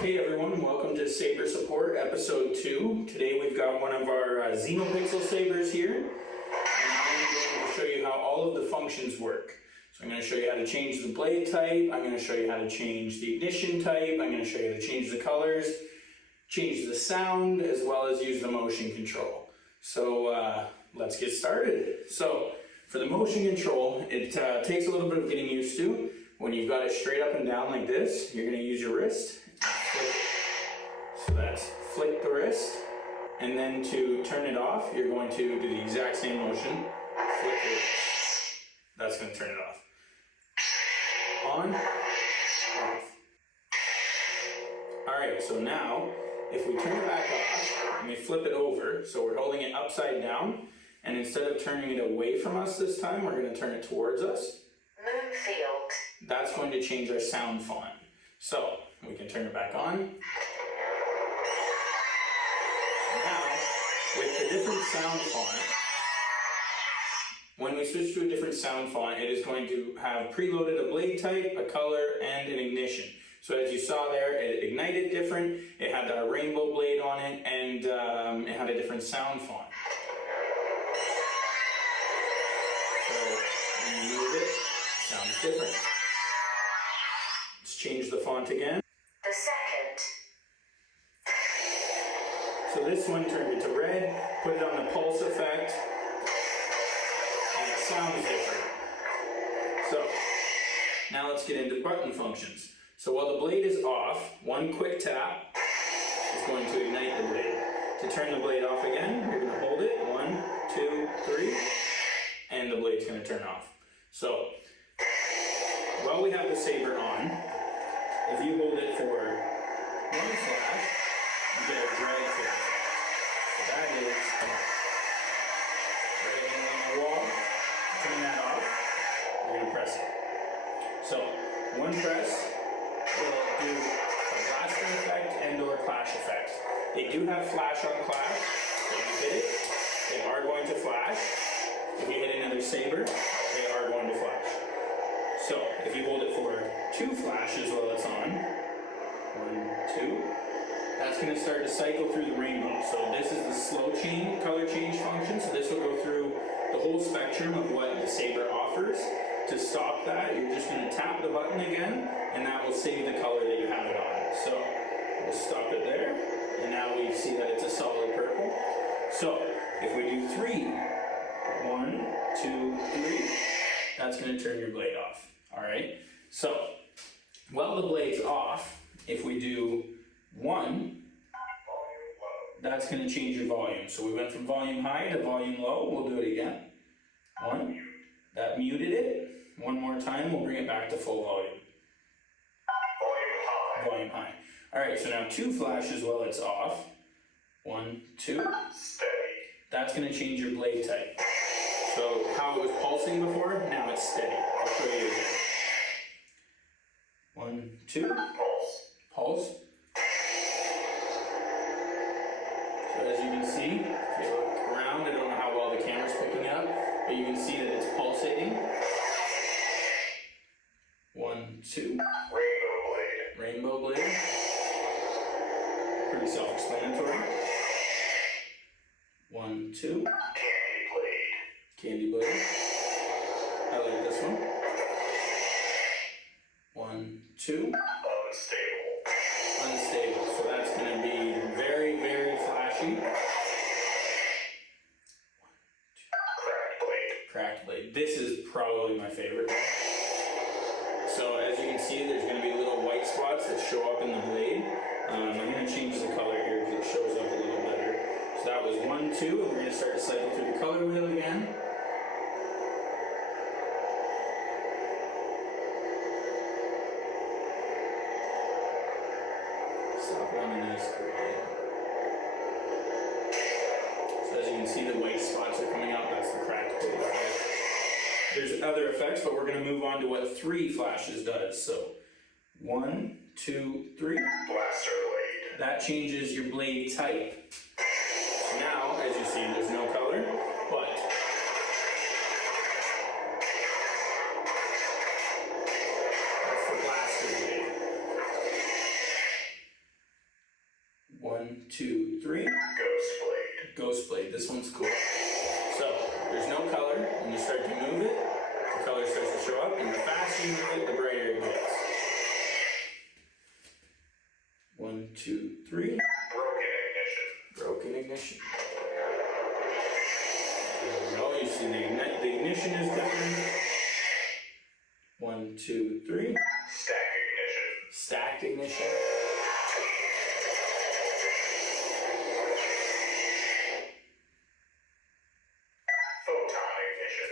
Hey everyone, welcome to Saber Support episode 2. Today we've got one of our Xenopixel Sabers here, and I'm going to show you how all of the functions work. So I'm going to show you how to change the blade type, I'm going to show you how to change the ignition type, I'm going to show you how to change the colors, change the sound, as well as use the motion control. So let's get started. So for the motion control, it takes a little bit of getting used to. When you've got it straight up and down like this, you're going to use your wrist. So that's flick the wrist, and then to turn it off, you're going to do the exact same motion. Flick it. That's going to turn it off. On, off. Alright, so now, if we turn it back off, and we flip it over, so we're holding it upside down, and instead of turning it away from us this time, we're going to turn it towards us. Moonfield. That's going to change our sound font. So, we can turn it back on. Now, with the different sound font, when we switch to a different sound font, it is going to have preloaded a blade type, a color, and an ignition. So as you saw there, it ignited different, it had a rainbow blade on it, and it had a different sound font. So when you move it, it sounds different. Let's change the font again. The second. So this one turned it to red, put it on the pulse effect, and it sounds different. So, now let's get into button functions. So while the blade is off, one quick tap is going to ignite the blade. To turn the blade off again, you're going to hold it, 1, 2, 3, and the blade's going to turn off. So, while we have the Saber on, if you hold it for one flash, you get a drag effect. So that is dragging on the wall, turn that off, you're going to press it. So one press will do a blasting effect and or clash effect. They do have flash on clash. If you hit it, they are going to flash. If you hit another Saber, they are going to flash. So if you hold it for 2 flashes while it's on, 1, 2, that's going to start to cycle through the rainbow. So this is the slow color change function. So this will go through the whole spectrum of what the Saber offers. To stop that, you're just going to tap the button again, and that will save the color that you have it on. So we'll stop it there, and now we see that it's a solid purple. So if we do 3, 1, 2, 3, that's going to turn your blade off. All right. So while the blade's off, if we do 1, that's going to change your volume. So we went from volume high to volume low. We'll do it again. 1. That muted it. One more time, we'll bring it back to full volume. Volume high. Volume high. All right, so now 2 flashes while it's off. 1, 2. Steady. That's going to change your blade type. So how it was pulsing before, now it's steady. I'll show you again. 1, 2. Pulse. Pulse. So as you can see, if you look around, I don't know how well the camera's picking up, but you can see that it's pulsating. 1, 2. Rainbow blade. Rainbow blade. Pretty self-explanatory. 1, 2. Candy blade. Candy blade. I like this one. 1, 2. Unstable. Unstable. So that's going to be very, very flashy. 1, 2. Cracked blade. Cracked blade. This is probably my favorite. So as you can see, there's going to be little white spots that show up in the blade. I'm going to change the color here because it shows up a little better. So that was 1, 2, and we're going to start to cycle through the color wheel again. Stop on a nice gray. So as you can see, the white spots are coming out. That's the cracked blade effect. There's other effects, but we're going to move on to what 3 flashes does. So 1, 2, 3. Blaster blade. That changes your blade type. Now, as you see, there's no color, but that's the blaster blade. 1, 2, 3. Ghost blade. Ghost blade. This one's cool. So there's no color. When you start to move it, the color starts to show up, and the faster you move it, the brighter it gets. 1, 2, 3. Broken ignition. Broken ignition. There we go. You see the ignition is different. 1, 2, 3. Stack ignition. Stacked ignition. Photon ignition.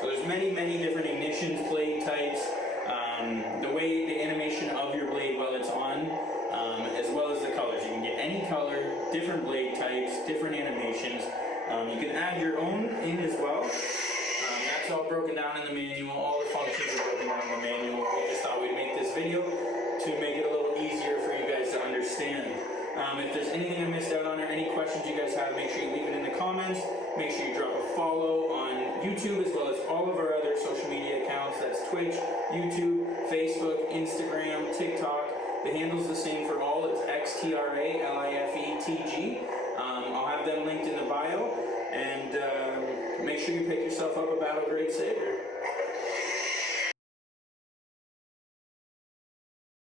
So there's many different ignitions, blade types, the way the animation of your blade while it's on, as well as the colors. You can get any color, different blade types, different animations. You can add your own in as well. That's all broken down in the manual. All the functions are broken down in the manual. We just thought we'd make this video to make it a little easier for you guys to understand. If there's anything I missed out on or any questions you guys have, make sure you leave it in the comments. Make sure you drop a follow on YouTube as well as all of our other social media accounts. That's Twitch, YouTube, Facebook, Instagram, TikTok. The handle's the same for all. It's Xtra LIFETG. I'll have them linked in the bio. And make sure you pick yourself up a battle grade Saber.